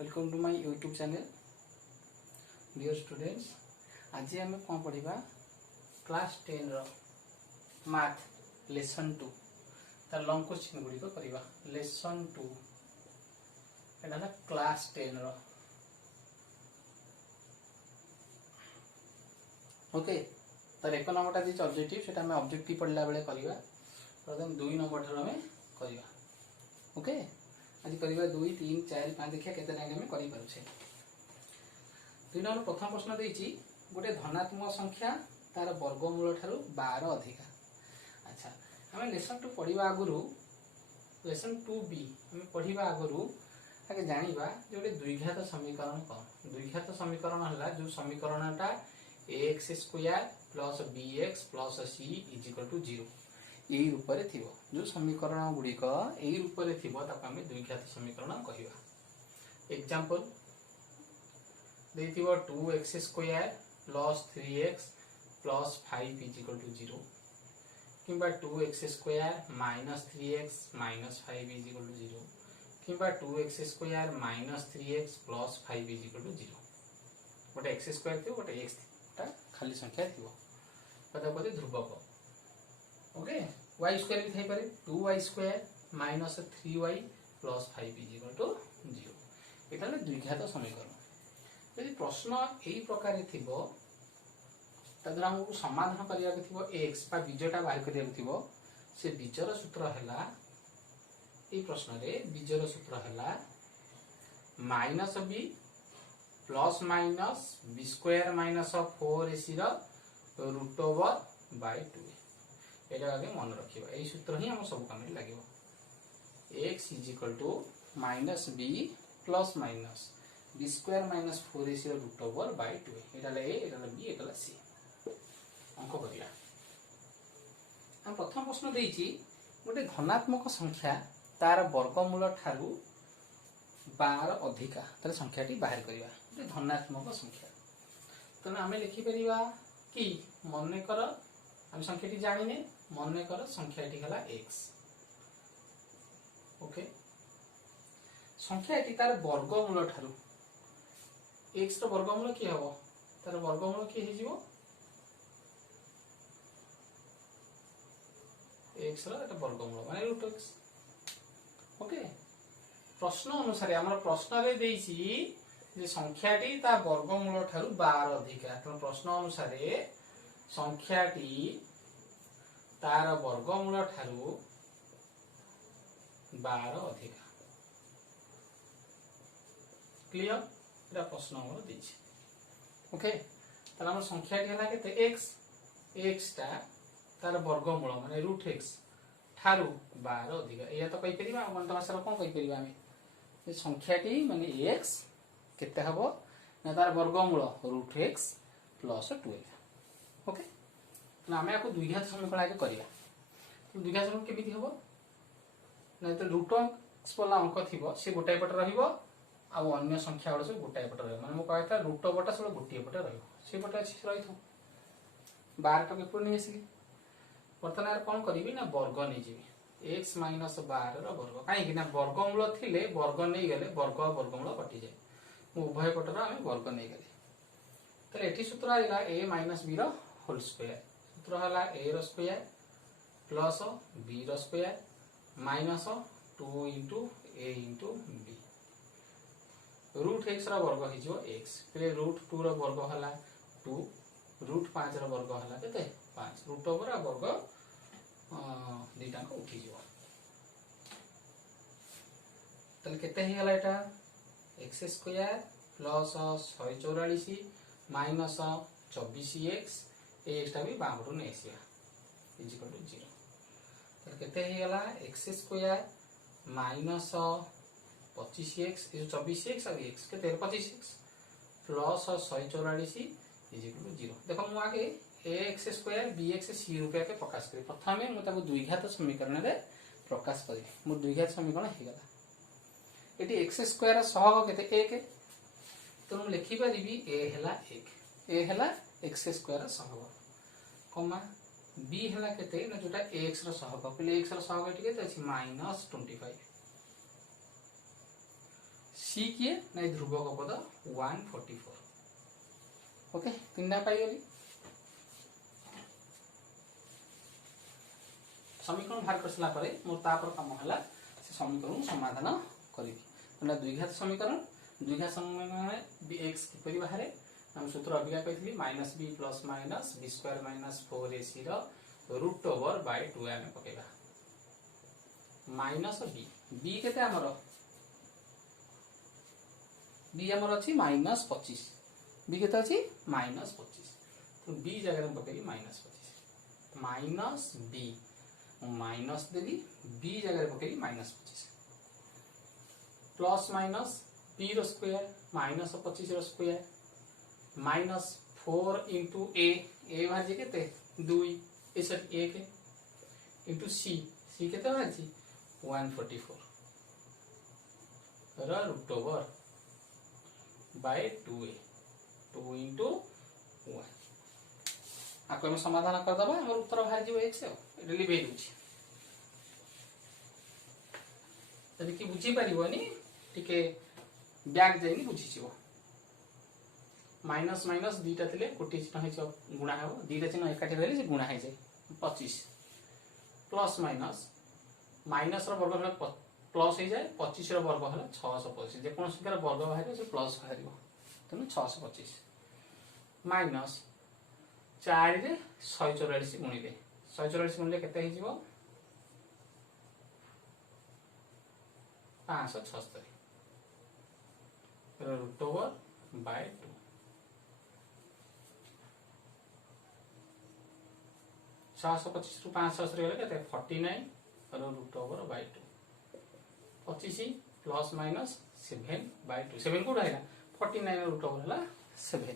Welcome to my YouTube channel dear students. आज आम कौन पढ़ा क्लास 10 रो मैथ लेसन 2 तार लॉन्ग क्वेश्चन गुड़ी को करवा लेसन 2 एटा क्लास 10 रो ओके। तार एक नंबर दी ऑब्जेक्टिव सेटा हमें ऑब्जेक्टिव पढ़ला बेले करवा प्रथम 2 नंबर ठार हमें करवा ओके। आज करवा 2 3 4 5 देखिए केते टाइम में करि पारुछे। 2 नंबर प्रथम प्रश्न देछि गोटे धनात्मक संख्या तार वर्गमूल ठारू 12 अधिका। अच्छा हमें लेसन 2 पढ़िबा आगुरु लेसन 2b हमें पढ़िबा आगुरु आगे जानिबा जे गोटे द्विघात समीकरण कोन। द्विघात समीकरण हला जो समीकरणटा ax square plus bx plus c is equal to 0 यही रूप में थी जो समीकरण गुड़िक यही रूप में थी आम द्विघात समीकरण कह। एग्जांपल देथिबो 2x square plus 3x plus 5 is equal to 0 किंबा 2x square minus 3x minus 5 is equal to 0 किंबा 2x square minus 3x plus 5 is equal to 0। गोटे एक्स स्क्वायर थी गोटे एक्स खाली संख्या थी कहते ध्रुवक ओके। वाई स्क्वायर भी थाई पारे 2y square minus 3y plus 5 is equal to 0 एटा द्विघात समीकरण। यदि प्रश्न यही प्रकार थिबो तद्रा हमको समाधान करिया के थिबो x बा बीजटा बाहर करिया के थिबो से बीजर सूत्र हला ए प्रश्न रे बीजर सूत्र हला minus b plus minus b square minus 4ac रो रूट ओवर बाय 2 एटा आगे मन रखिबा। एई सूत्र ही हम सब काम लागिबो x is equal to minus b plus minus b square minus 4ac root over by 2 एटा ले a एटा ले b एटा ले c अंक करिया। हम प्रथम प्रश्न देइछि गोटे धनात्मक संख्या तार वर्गमूल ठारू 12 अधिका तार संख्याटी बाहर करिवा। गोटे धनात्मक संख्या तने हमें लिखि परिबा कि मने कर हम संख्याटी जानिने मन कर संख्याटी हला x ओके। संख्याटी तार वर्गमूल ठारू x रो वर्गमूल की हबो तार वर्गमूल की हे जिवो x रो एटा वर्गमूल माने रूट x ओके। प्रश्न अनुसार हमर प्रश्न रे देइछि जे संख्याटी ता वर्गमूल ठारू 12 अधिका तो प्रश्न अनुसार संख्याटी तार वर्गमूल ठारू 12 अधिका क्लियर एटा प्रश्न हमर देछि ओके। तार हमर संख्याटी हला केते x ता तार वर्गमूल माने रूट x ठारू 12 अधिका या तो कहि परिबा मन भाषा कोन कहि परिबा हम जे संख्याटी माने x केते हबो ना तार वर्गमूल रूट x प्लस 12 ओके। ना हमें आपको द्विघात समीकरण आगे करिया द्विघात समीकरण केमिति हबो ना तो रूट x वाला अंक थिबो से गोटाय पट रहिबो आ अन्य संख्या वाला सब गोटाय पट रहिबो माने मो कहता रूट बटा सब गोटिए पट रहिबो से पट अछि रहिथो 12 टके पूर्ण नेसी वर्तमान यार कोन करिवि ना वर्ग नै जिवि x - 12 रो वर्ग काहे कि ना वर्गमूल थिले वर्ग नै गेले वर्ग वर्गमूल कटि जाय मो उभय पटर हम वर्ग नै गेले तले एठी सूत्र आइला a - b रो होल स्क्वायर सूत्र हला a रो स्क्वायर प्लस b रो square minus 2 into a into b root x रो वर्ग हि जो x फिर रूट 2 रो वर्ग हला 2 रूट 5 रो वर्ग हला केते 5 रूट ओवर आ वर्ग दीटा को उठी जो तले केते हि हला एटा x square plus 144 minus 24x ए एक्स्ट्रा भी बांगडू नै एसिया इज इक्वल टू 0 तले केते हि हला x स्क्वायर माइनस 25x ए 24x और x केते 25x plus 144 is equal to 0। देखो मु आगे ax स्क्वायर bx c रूपे के प्रकाश करी प्रथमे मु ताको द्विघात समीकरण रे प्रकाश करी मु द्विघात समीकरण हे गला एटी x स्क्वायर सहग केते 1 तो मु लिखि परिबी a हला 1 a हला x स्क्वायर सहग कमा b हला केते ना जोटा x रो सहग पहिले x रो सहग एटी केते अछि -25 सी किए ना ध्रुवक पद 144। ओके तीनटा पाइगली। समीकरण बाहर कर सारा पर मोर तापर काम है से समीकरण समाधान करी। द्विघात समीकरण एक्स किपरि बाहर हम सूत्र अभिज्ञा कही minus B plus minus B square minus 4ac root over by 2 आम पकेगा माइनस बी बी केते हमर बी हमर अछि माइनस 25 बी केते अछि माइनस 25 तो बी जगह में पकेगी माइनस 25 माइनस बी माइनस देली बी जगह पकेगी माइनस 25 प्लस माइनस बी रो स्क्वायर माइनस 25 रो स्क्वायर माइनस 4 इंटू ए बाहर केते 2 1 इंटू सी केते बाहर 144 root over by 2a 2 into 1 आपको हम समाधान कर दबा हमर उत्तर बाहर जीव x एटा लिबे दूची तबे कि बुझी परिबोनी टिके बैक जाइनी बुझी जीवो माइनस माइनस दीटा थिले कोटी चिन्ह हे गुणा हो दीटा चिन्ह एकाठी रहले से गुणा हे जाय 25 प्लस माइनस माइनस रो वर्ग हला प्लस हे जाय 25 रो वर्ग हला 625 जे कोन संख्या रो वर्ग बाहर से प्लस बाहरिबो तने 625 माइनस 4 रे 144 गुणिले 144 गुणिले केते हे जीवो 576 रूट ओवर बाय 2 625 रु 576 गले केते 49 root over by 2 25 plus minus 7 by 2 7 को रहला 49 रूट ओवर हला 7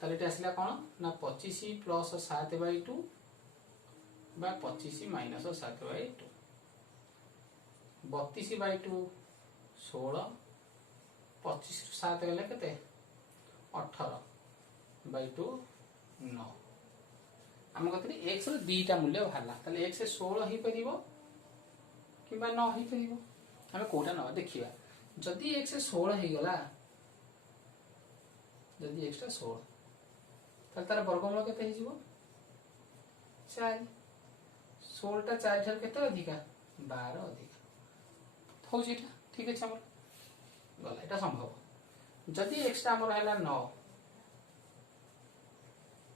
ताले एटा आसला कोन ना 25 प्लस 7 बाय 2 बा 25 माइनस 7 बाय 2 32 बाय 2 16 25 रु 7 गले केते 18 बाय 2 9 आम कथि x रो दीटा मूल्य बाहरला ताले x 16 ही परिबो किबा 9 ही परिबो हम कोटा न देखिबा जदी x 16 ही गला जदी x 16 ताले तार वर्गमूल केते ही जीवो 4 16 टा 4 ठार केते अधिका 12 अधिका हो जेटा ठीक है हमर गला एटा संभव जदी x टा हमर हला 9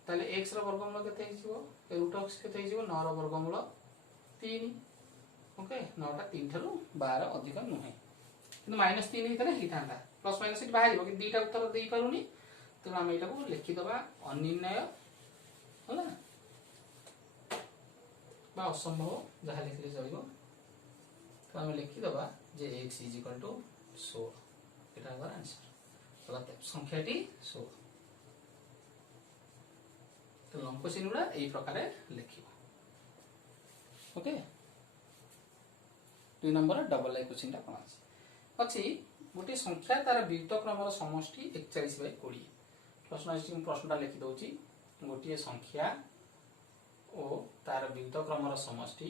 ताले x रो वर्गमूल केते हिजिवो रूट ऑफ x केते हिजिवो 9 रो वर्गमूल 3 ओके 9 टा 3 थारु 12 अधिक नुहे किंतु माइनस 3 हितरे हितांता प्लस माइनस इट बाहरिबो कि दीटा उत्तर देई पारुनी तो हम एटा को लिखि दबा अनिर्णय होला बा असंभव जहा लिखले जाइबो तो हम लिखि दबा जे x 16 एटा हमर आंसर होला संख्याटी 16 तो लंक चिन्हटा यही प्रकार लिखिब okay 2 number double line question टा कोन अछि गोटे संख्या तार व्युत्क्रम क्रमर समष्टि 41/20 प्रश्नटा लिखि दउची गोटे संख्या ओ तार व्युत्क्रम क्रमर समष्टि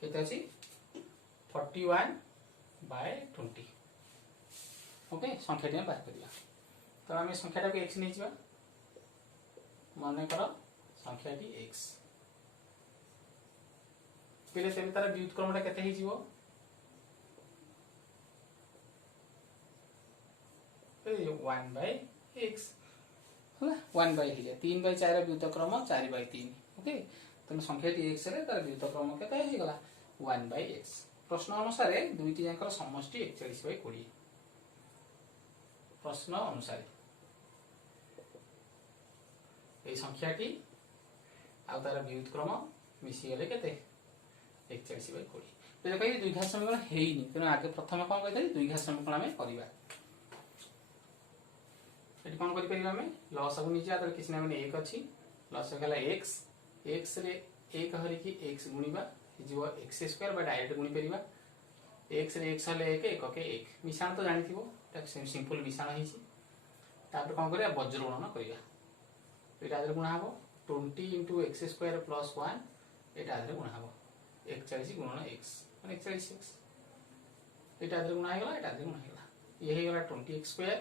केते अछि 41/20 ओके संख्या टे बाहर करिया तो हम संख्याटा को x नै जिबा माने कर संख्याटी x पहिले तेरे तार व्युत्क्रमटा केते हि जिवो 1/x होला 1/ही 3/4 व्युत्क्रम 4/3 ओके तो संख्याटी x रे तार व्युत्क्रम केते हि गला 1/x प्रश्न अनुसार दुईटी जाकर समष्टि 41/20 प्रश्न अनुसार ए संख्याटी आ तार व्युत्क्रम मिसी गले केते 41/20 तो कहि द्विघात समीकरण हेइनी तेनो आगे प्रथम कोन कहितै द्विघात समीकरण हमें करिबा एटी कोन करि परिबा हमें लॉस अब नीचे आतर किछ ना माने 1 अछि लॉस गला x रे 1 हरि की x गुणीबा जीव x स्क्वायर बा डायरेक्ट गुणी परिबा x रे x हले 1 1 के 1 मिशान तो जानिथिबो ता सिंपल मिशान हिची तापर कोन करिया वज्र गणना करिया एटा आदर गुणा हबो 20 इंटू एक्स स्क्वायर प्लस 1 एटा आधे गुणा हबो 41 गुणन x माने 41x एटा आधे गुणा हेगला एटा आधे गुणा हेगला ये हेगला 20x स्क्वायर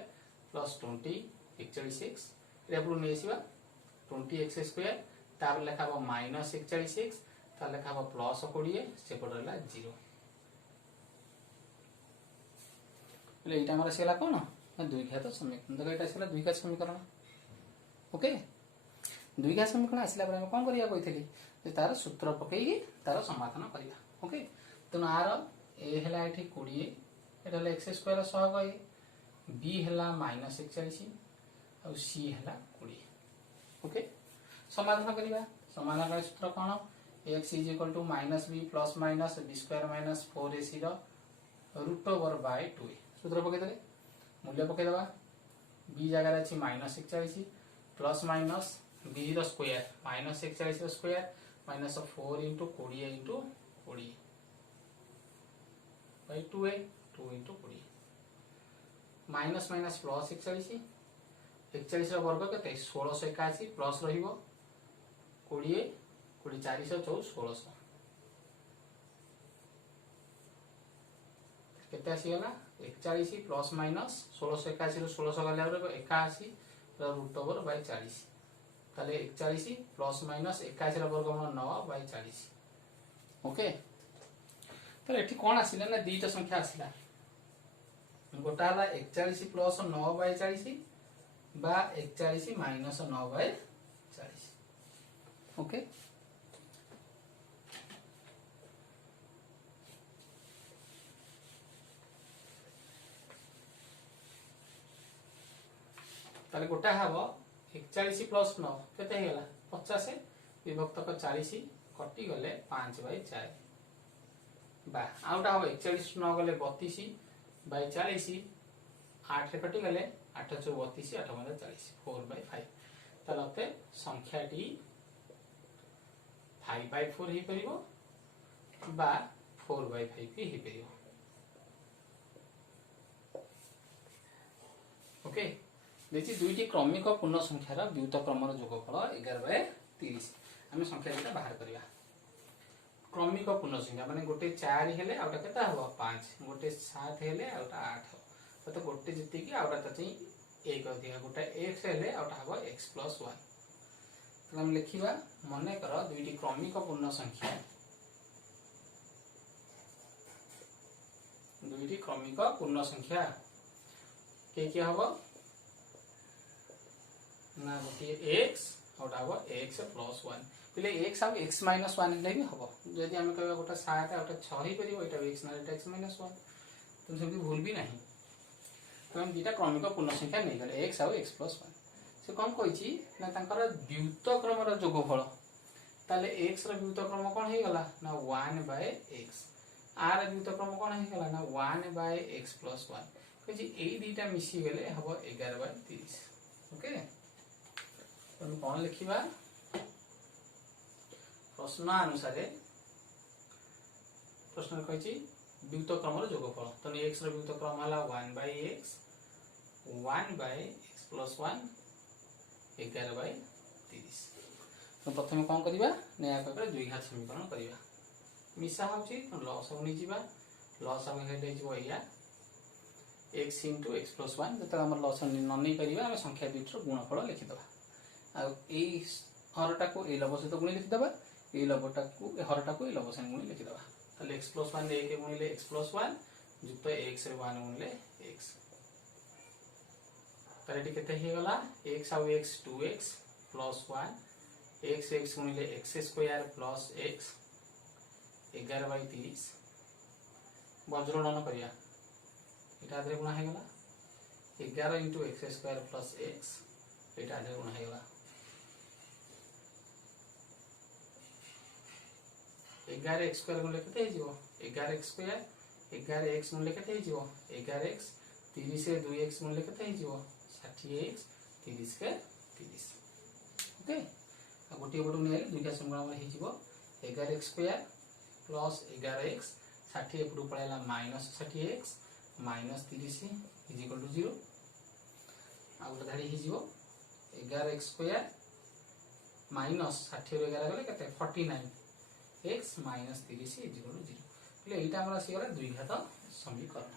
प्लस 20 41x एटा पुरो नै आसीबा 20x स्क्वायर तार लेखा हबो माइनस 41x तार लेखा हबो प्लस 20 से पडला 0 ले एटा हमर सेला कोन द्विघात समीकरण देखो एटा सेला द्विघात समीकरण ओके द्विघात समीकरण आसिला पर हम कोन करिया कहितली जे तार सूत्र पकेई तार समाधान करिया ओके तो आर ए हला एठी 20 एटा ले x स्क्वायर सह गए b हला माइनस 41 और c हला 20 ओके समाधान करिया समाधान का सूत्र कोन x = -b plus minus b square minus 4ac रो रूट ओवर बाय 2 सूत्र पके दे मूल्य पके दबा b जगह रे अछि -41 प्लस माइनस b रो स्क्वायर माइनस 41 रो square minus 4 * 20 * 20 by 2a 2 * 20 minus minus plus 41 रो वर्ग केते 1681 प्लस रहिबो 20 20 414 1600 केते आसी गला 41 प्लस माइनस 1681 रो 1600 गला रे 81 रो रूट ओवर बाय 40 ताले 41 प्लस माइनस 81 रो वर्गमूल 9 बाय 40 ओके तो एठी कोन आसिला ना दीटा संख्या आसिला गोटा हला 41 प्लस 9 बाय 40 बा 41 माइनस 9 बाय 40 ओके ताले गोटा हबो 41 प्लस 9 केते हेला 50 विभक्त क 40 कटि गले 5 बाय 4 बा आउटा हो 41 9 गले 32 बाय 40 8 रे कटि गले 8 * 32 8 * 40 4 बाय 5 तलते संख्या टी 5 बाय 4 ही परिबो बा 4 बाय 5 ही परिबो ओके देखि दुईटी क्रमिक पूर्ण संख्यार द्वित क्रमर जोगफल 11 बाय 30 आमे संख्या जेटा बाहर करिया क्रमिक पूर्ण संख्या माने गोटे 4 हेले आउटा केता हबो 5 गोटे 7 हेले आउटा 8 तो गोटे जति कि आउटा तति 1 अधिक गोटे x हेले आउटा हबो x + 1 तो हम लिखिबा मने कर दुईटी क्रमिक पूर्ण संख्या दुईटी क्रमिक पूर्ण संख्या के हबो ना गोटे x आउटा हबो x + 1 पहिले x आ x - 1 ले भी हबो यदि हम कहबा गोटा 7 आउटा 6 ही परिबो एटा x ना एटा x - 1 तो सेमि भूल भी नहीं तो हम दीटा क्रमिक पूर्ण संख्या नै गले x आ x + 1 से कोन कहिछि ना तांकर द्वित क्रमर जोगफल ताले x रो द्वित क्रम कोन हे गला ना 1/x r रो द्वित क्रम कोन हे गला ना 1/x + 1 कहिछि एई दीटा मिसी गेले हबो 11/30 ओके तो कौन लिखिबा प्रश्न अनुसार प्रश्न कहिछि द्वित क्रमर जोगफल तो x रो द्वित क्रम हला 1/x 1/x + 1 11/30 तो प्रथम कोन करिबा नया पेपर द्विघात समीकरण करिबा मिसा होछि तो लॉस होनी जिबा लॉस हम हेडे जिवो या x * x + 1 जत हमर लॉस न नै परिबा हम संख्या दुईट रो गुणफल लिखि दबा आ ए हरटा को ए लव सहित गुणी लिखि दबा ए लवटा को ए हरटा को ए लव सहित गुणी लिखि दबा ताले x + 1 1 गुणिले x + 1 जुक्त x रे 1 गुणिले x ताले टी केते हे गला x आ x 2x + 1 x गुणिले x स्क्वायर प्लस x 11/30 वज्रगणन करिया एटा आधे गुणा हे गला 11 * x² प्लस x एटा आधे गुणा हे गला 11x² गुणले केते हे जिवो 11x² 11x गुणले केते हे जिवो 11x 30 रे 2x गुणले केते हे जिवो 60x 30 के 30 ओके आ गोटी बडू नेले दुईटा समीकरण हे जिवो 11x² प्लस 11x 60 एपडू पळेला माइनस 60x माइनस 30 = 0 आ गोटे धाडी हे जिवो 11x² माइनस 60 ରୁ 11 गले केते 49 x माइनस 30 इक्वल 0 એટલે এইটা আমরা আসিগলা দ্বিঘাত সমীকরণ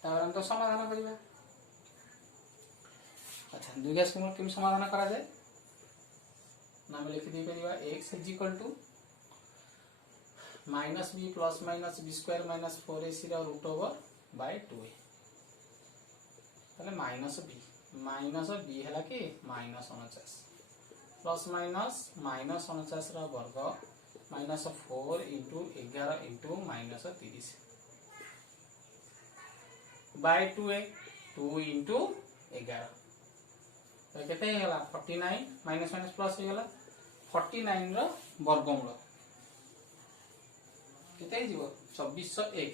তারপর আমরা তো সমাধান করিবা। अच्छा द्विघात समीकरण केम समाधान करा जाए ना हम लिखि दे परिबा x is equal to minus b plus minus b square minus 4ac रा रूट ओवर बाय 2a तले माइनस b हला कि माइनस 49 प्लस माइनस माइनस 49 रा वर्ग minus 4 into 11 into minus 30 by 2a 2 into 11 तो केते हे गला 49 माइनस माइनस प्लस हे गला 49 रो वर्गमूल केते हे जीवो 2401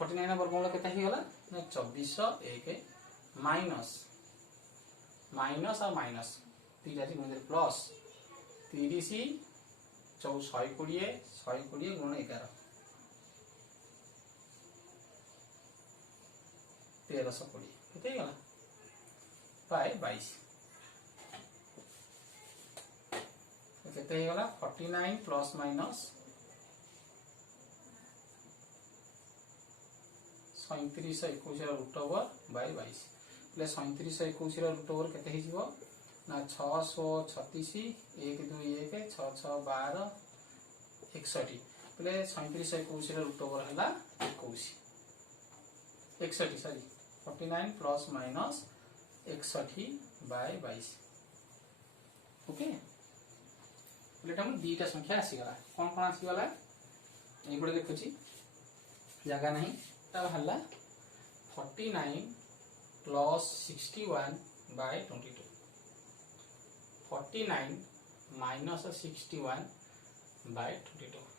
49 रो वर्गमूल केते हे गला ना 2401 माइनस माइनस और माइनस तीटा जी गुणे प्लस 30 120 गुण 11 1320 केते हे गला बाय 22 केते हे गला 49 प्लस माइनस 3721 रो रूट ओवर बाय 22 ले 3721 रो रूट ओवर केते हे जीवो ना 636 1 2 1 6 6 12 61 ले 3721 रो रूट ओवर हला 21 61 sorry 49 plus minus 61 by 22 okay लेटा हम दीटा संख्या आसी गला कोन आसी गला ए बडे लिखुची जगह नहीं तब हल्ला 49 plus 61 by 22 49 minus 61 by 22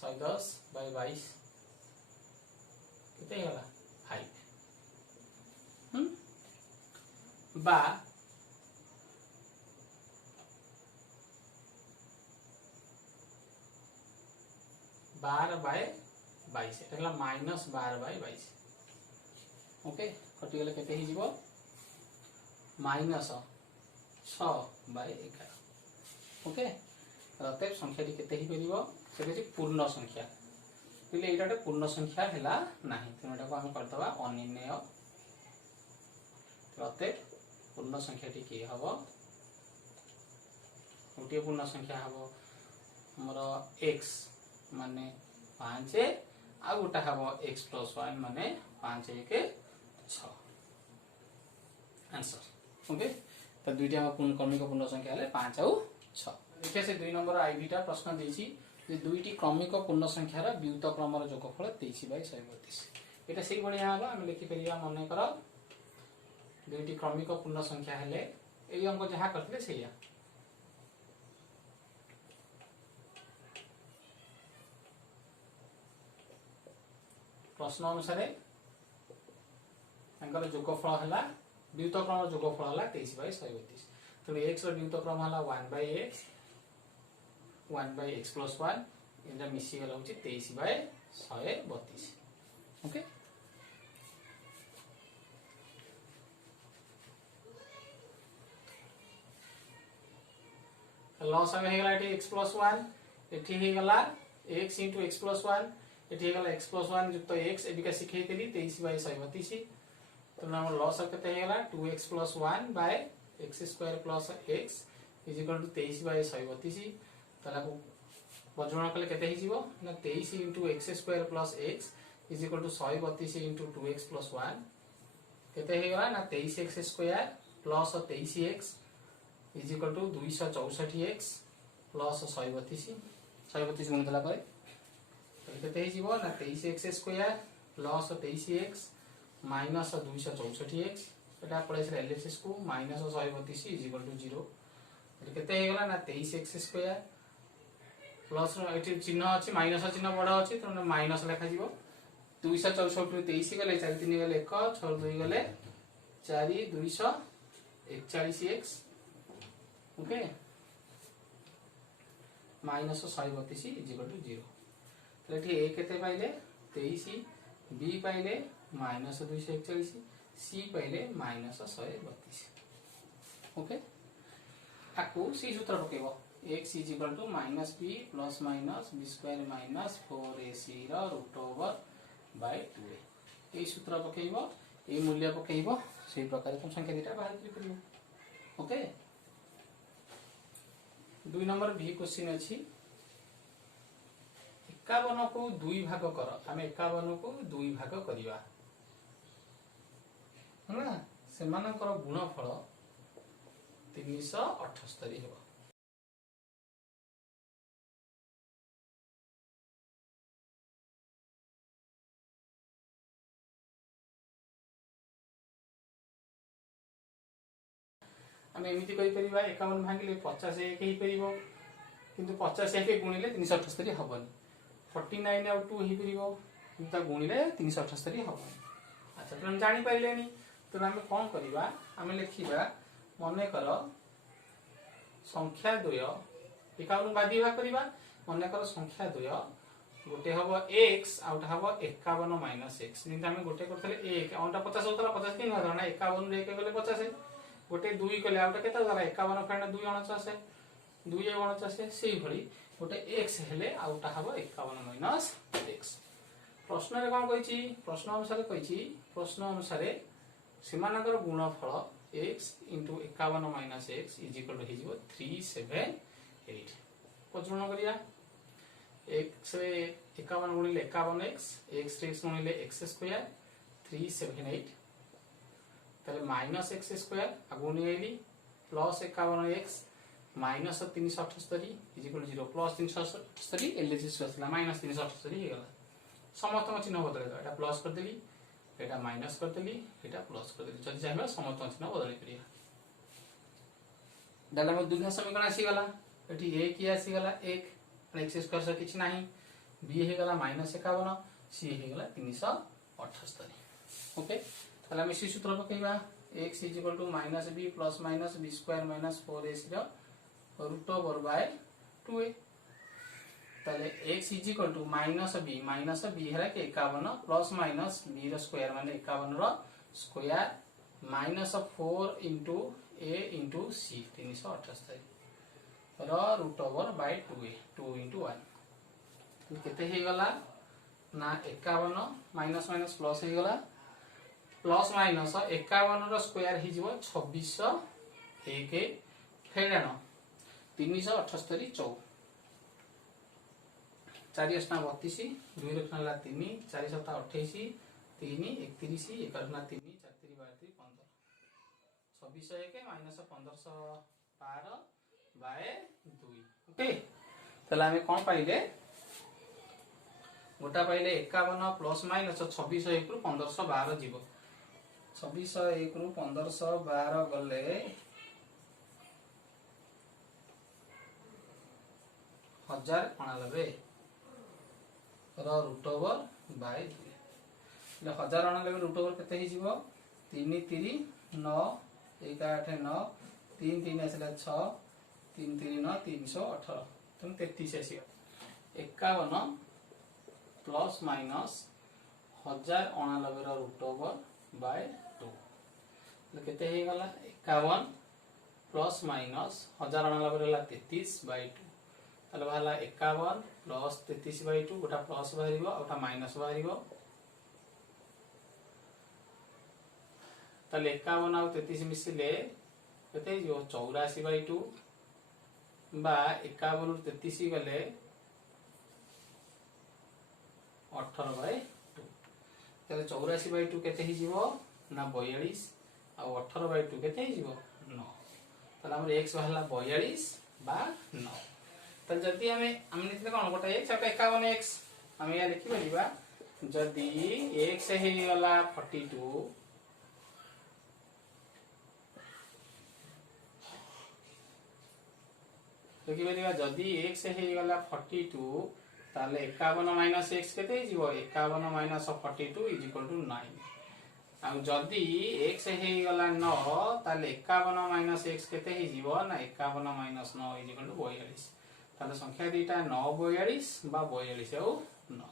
10 by 22 कितने होला 5 बा 12 बाय 22 এটা হলো माइनस 12 बाय 22 ओके कटि गेले केते हि जीवो माइनस 6 बाय 11 ओके तब संख्या टी केते हि परिबो से पूर्ण संख्या पहले एटा पूर्ण संख्या हैला नाही तेनो एटा को हम करतबा अनिर्णय प्रत्येक पूर्ण संख्या टी के हबो गोटे पूर्ण संख्या हबो हमर x माने 5 आ गोटा हबो x + 1 माने 5 1 6 आंसर ओके तो दुईटा पूर्ण क्रमिक पूर्ण संख्या हले 5 आ 6 देखिए से 2 नंबर आईडीटा प्रश्न देछि जे दुईटी क्रमिक पूर्ण संख्यार व्युत क्रमर जोगफल 23/132 एटा सेही बढिया हबा हम लिखि परिया मने कर दुईटी क्रमिक पूर्ण संख्या हले एई अंक जहा करथिले सेया प्रश्न अनुसार अंकर जोगफल हला व्युत क्रमर जोगफल हला 23/132 तो x रो व्युत क्रम हला 1/x 1/x + 1 इनरा मिसी गला होची 23/132 ओके लॉस आगे हे गला एटी x + 1 एठी हे गला x * x + 1 एठी हे गला x + 1 युक्त x एबिका सिखै देली 23/132 तो नाम लॉस केते हे गला 2x + 1 / x² + x = 23/132 तला को बजणा कले केते हि जीवो ना 23 * x² + x = 132 * 2x + 1 केते हे गला ना 23x² + 23x = 264x + 132 132 गुण दला करे केते हि जीवो ना 23x² + 23x - 264x एटा पळे से एलएचएस को -132 = 0 केते हे गला ना 23x² प्लस एटी चिन्ह अछि माइनस चिन्ह बडा अछि त माइनस लिखा जीवो 264 रु 23 गले 4 3 गले 1 6 2 गले 4 241x ओके -132 = 0 तो एठी a केते पाइले 23 b पाइले माइनस 241 सी पाइले माइनस 132 ओके आकु सी सूत्र पकेबो x is equal to minus B plus minus B square minus 4ac root over by 2a ए सूत्र पकेबो ए मूल्य पकेबो सेही प्रकार तुम संख्या दिटा बाहर कर परिबो ओके 2 नंबर भी क्वेश्चन अछि 51 को 2 भाग कर आमे 51 को 2 भाग करिवा हला सेमानकर गुणफल 378 हेबो आमे एमिति करि परिबा 51 भागिले 50 एक ही परिबो किंतु 50 एक गुणिले 378 हबनी 49 आउ 2 ही परिबो किंतु गुणिले 378 हबनी अच्छा तो हम जानि पाइलेनी तो हम कोन करिबा हम लिखिबा मने कर संख्या 2 51 बादी भाग करिबा मने कर संख्या 2 गोटे हबो x आउटा हबो 51 माइनस x नित हम गोटे करथले 1 आउटा 50 होतला 50 किन होतला 51 रे 1 गले 50 गोटे 2 कले आउटा केता होतला 51 फेण 2 49 2 49 सेही भली गोटे x हेले आउटा हबो 51 माइनस x प्रश्न रे कोन कहिची प्रश्न अनुसार सीमानकर गुणफल x into 51 minus x is equal to 378 पचरण करिया x रे 51 गुणिले 51x x रे x गुणिले x स्क्वायर 378 तले माइनस x स्क्वायर गुणिले plus 51x minus 378 is equal to 0 plus 378 LGS असला माइनस 378 हे गला समस्त चिन्ह बदले एटा प्लस कर देली एटा माइनस कर देली एटा प्लस कर देली जदि चाहबा समस्त चिन्ह बदले करिया डाला में दुनिया समीकरण आसी गला एठी a की आसी गला 1 x स्क्वायर से किछ नाही b हे गला -51 c हे गला 378 ओके तला में सी सूत्र पकेबा x = -b plus minus b square minus 4ac root over by 2a तले x = -b हेला के 51 प्लस माइनस b रो स्क्वायर माने 51 रो square minus 4 into a into c 378 रो root over by 2a 2 into 1 तो केते हे गला ना 51 माइनस माइनस प्लस हे गला प्लस माइनस 51 रो स्क्वायर हि जिवो 26 1 फेडानो 378 4 4 8 32 2 रखना 3 4 7 28 3 31 1 रखना 3 4 3 32 15 26 1 माइनस 1512 बाय 2 ओके तला हमें कोन पाइले गोटा पाइले 51 प्लस माइनस 26 1 रु 1512 जीवो 26 1 रु 1512 गले 1099 root over by 2 1099 root over केते हि जीवो 3 3 9 1 8 9 3 3 आसला 6 3 3 9 318 तुम 33 आसी 51 प्लस माइनस 1099 रो रूट ओवर बाय 2 केते हे गला 51 प्लस माइनस 1099 रहला 33 बाय 2 तले भाला 51 प्लस 33 बाय 2 गोटा प्लस बाहरिबो ओटा माइनस बाहरिबो तले 51 आ 33 मिसिले केते जो 84 बाय 2 बा 51 रु 33 गले 18 बाय 2 तले 84 बाय 2 केते हि जीवो ना 42 आ 18 बाय 2 केते हि जीवो 9 तले हमर x भाला 42 बा 9 तो जदी हमें नितले कोन गोटा x आ 51x हम या लिखि परिबा जदी x हे गला 42 लिखि परिबा जदी x हे गला 42 ताले 51 माइनस x केते जीवो 51 माइनस 42 = 9 आ जदी x हे गला 9 ताले 51 माइनस x केते हि जीवो ना 51 माइनस 9 = 42 ताले संख्या दीटा 9 42 बा 42 आउ 9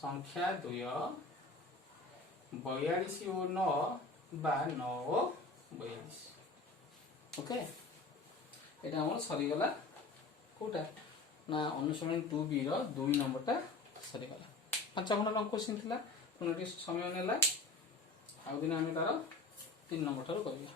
संख्या 2 42 ଓ 9 বা 9 ଓ 42। ओके एटा हमर सरीगला कोटा ना अनुसरण 2b रो 2 नंबरटा सरीगला 5 खंड लंग क्वेश्चन थिला पुनः समय नेला आ दिन आमे तार 3 नंबर ठाରୁ କରିବା।